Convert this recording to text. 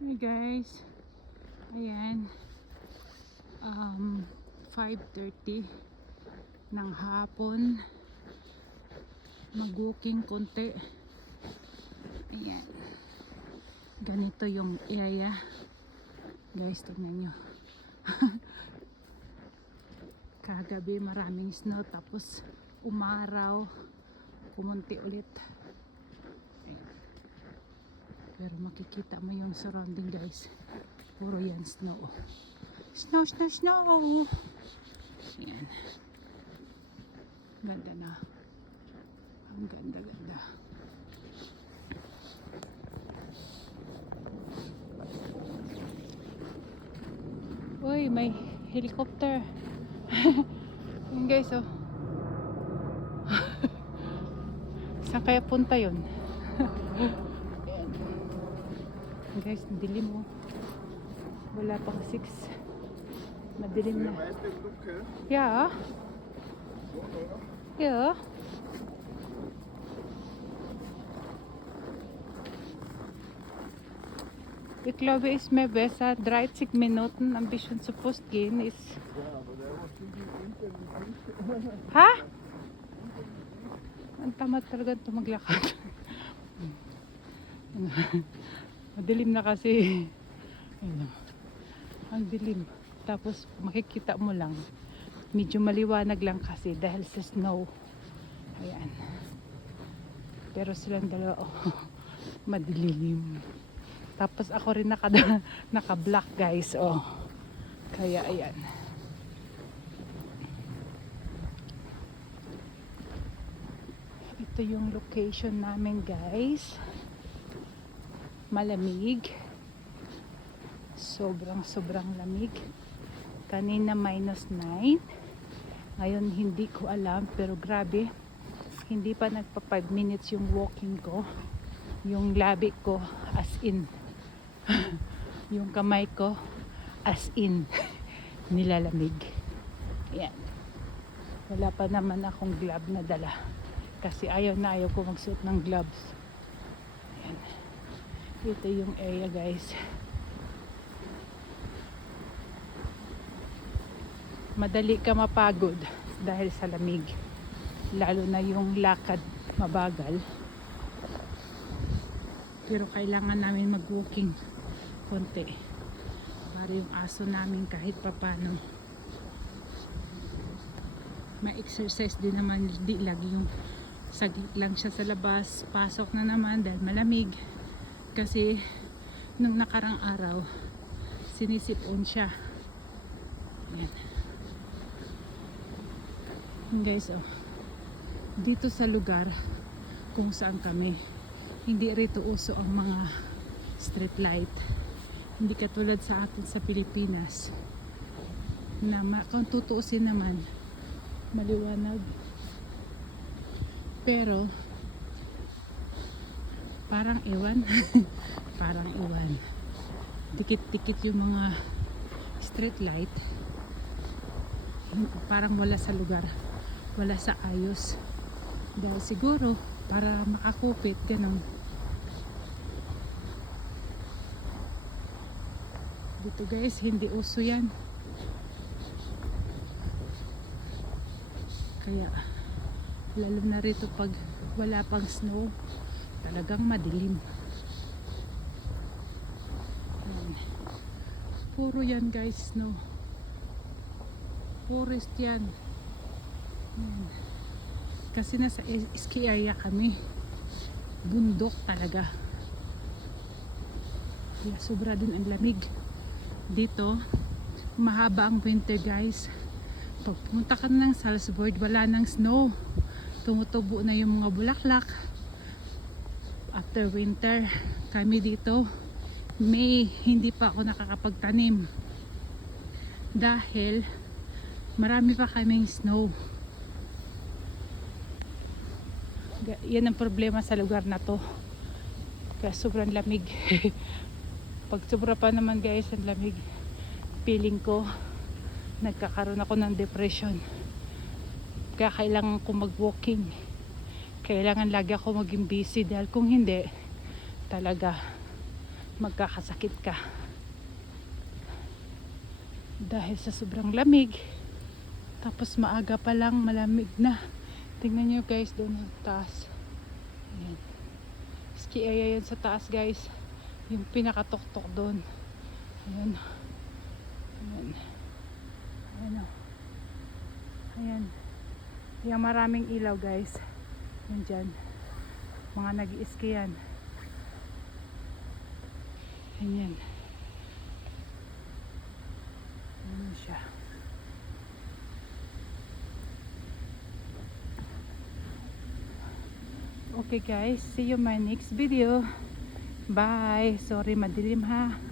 Hey guys, ayan, 5:30 ng hapon, mag-walking konti. Ayan, ganito yung area guys, tignan nyo. Kagabi maraming snow, tapos umaraw, kumunti ulit. Ayan. Pero makikita mo yung surrounding guys, puro yan snow. Snow, snow, snow. Ayan. Ganda na. Ang ganda, ganda. Uy, may helicopter. Yun guys, oh. Saan kaya punta yun? Ayan. Guys, dilim mo. Wala pang 6. Madilim na. Yeah. Yeah. Ich glaube, ist mehr besser. 30 Minuten Ambition supposed gehen ist. Ha? Ang tamad talaga ito maglakad. Madilim na kasi. Ano, ang dilim. Tapos makikita mo lang. Medyo maliwanag lang kasi dahil sa snow. Ayan. Pero silang dalawa, oh, madilim. Tapos ako rin naka-black guys, oh. Kaya ayan. Ito yung location namin guys. Malamig. Sobrang lamig. Kanina -9. Ngayon hindi ko alam, pero grabe. Hindi pa nagpa 5 minutes yung walking ko. Yung labi ko as in. Yung kamay ko as in nilalamig. Yan. Wala pa naman akong glove na dala kasi ayaw ko magsuot ng gloves. Yan. Ito yung area guys. Madali ka mapagod dahil sa lamig, lalo na yung lakad mabagal, pero kailangan namin mag-walking konti para yung aso namin kahit papano ma-exercise din naman. Di lagi yung saglit lang siya sa labas, pasok na naman dahil malamig. Kasi nung nakarang araw sinisipon siya. Ayan. Guys, oh, dito sa lugar kung saan kami, hindi rito uso ang mga street light. Hindi katulad sa atin sa Pilipinas na kung tutuusin naman maliwanag, pero parang iwan. Parang iwan, dikit-dikit yung mga street light, parang wala sa lugar, wala sa ayos, dahil siguro para makakupit ganun. Dito guys, hindi uso yan. Kaya lalo na rito pag wala pang snow, talagang madilim. Ayan. Puro yan guys, snow. Forest yan. Ayan. Kasi nasa ski area kami, bundok talaga. Kaya sobra din ang lamig. Dito mahaba ang winter guys. Pag pumunta ka na ng Salzburg, wala nang snow, tumutubo na yung mga bulaklak after winter. Kami dito May, hindi pa ako nakakapagtanim dahil marami pa kaming snow. Yan ang problema sa lugar na to, kaya sobrang lamig. Pag sobra pa naman guys ang lamig, feeling ko nagkakaroon ako ng depression. Kaya kailangan ko mag-walking, kailangan lagi ako maging busy, dahil kung hindi talaga magkakasakit ka dahil sa sobrang lamig. Tapos maaga pa lang malamig na. Tingnan nyo guys doon sa taas. Ayan. Ski area yan sa taas guys. Yung pinakatuktok doon. Ayan. Ayan. Ayan o. Ayan. Yung maraming ilaw guys. Yan dyan. Mga nag-i-ski yan. Ayan. Ayan siya. Okay guys, see you my next video. Bye. Sorry madilim ha.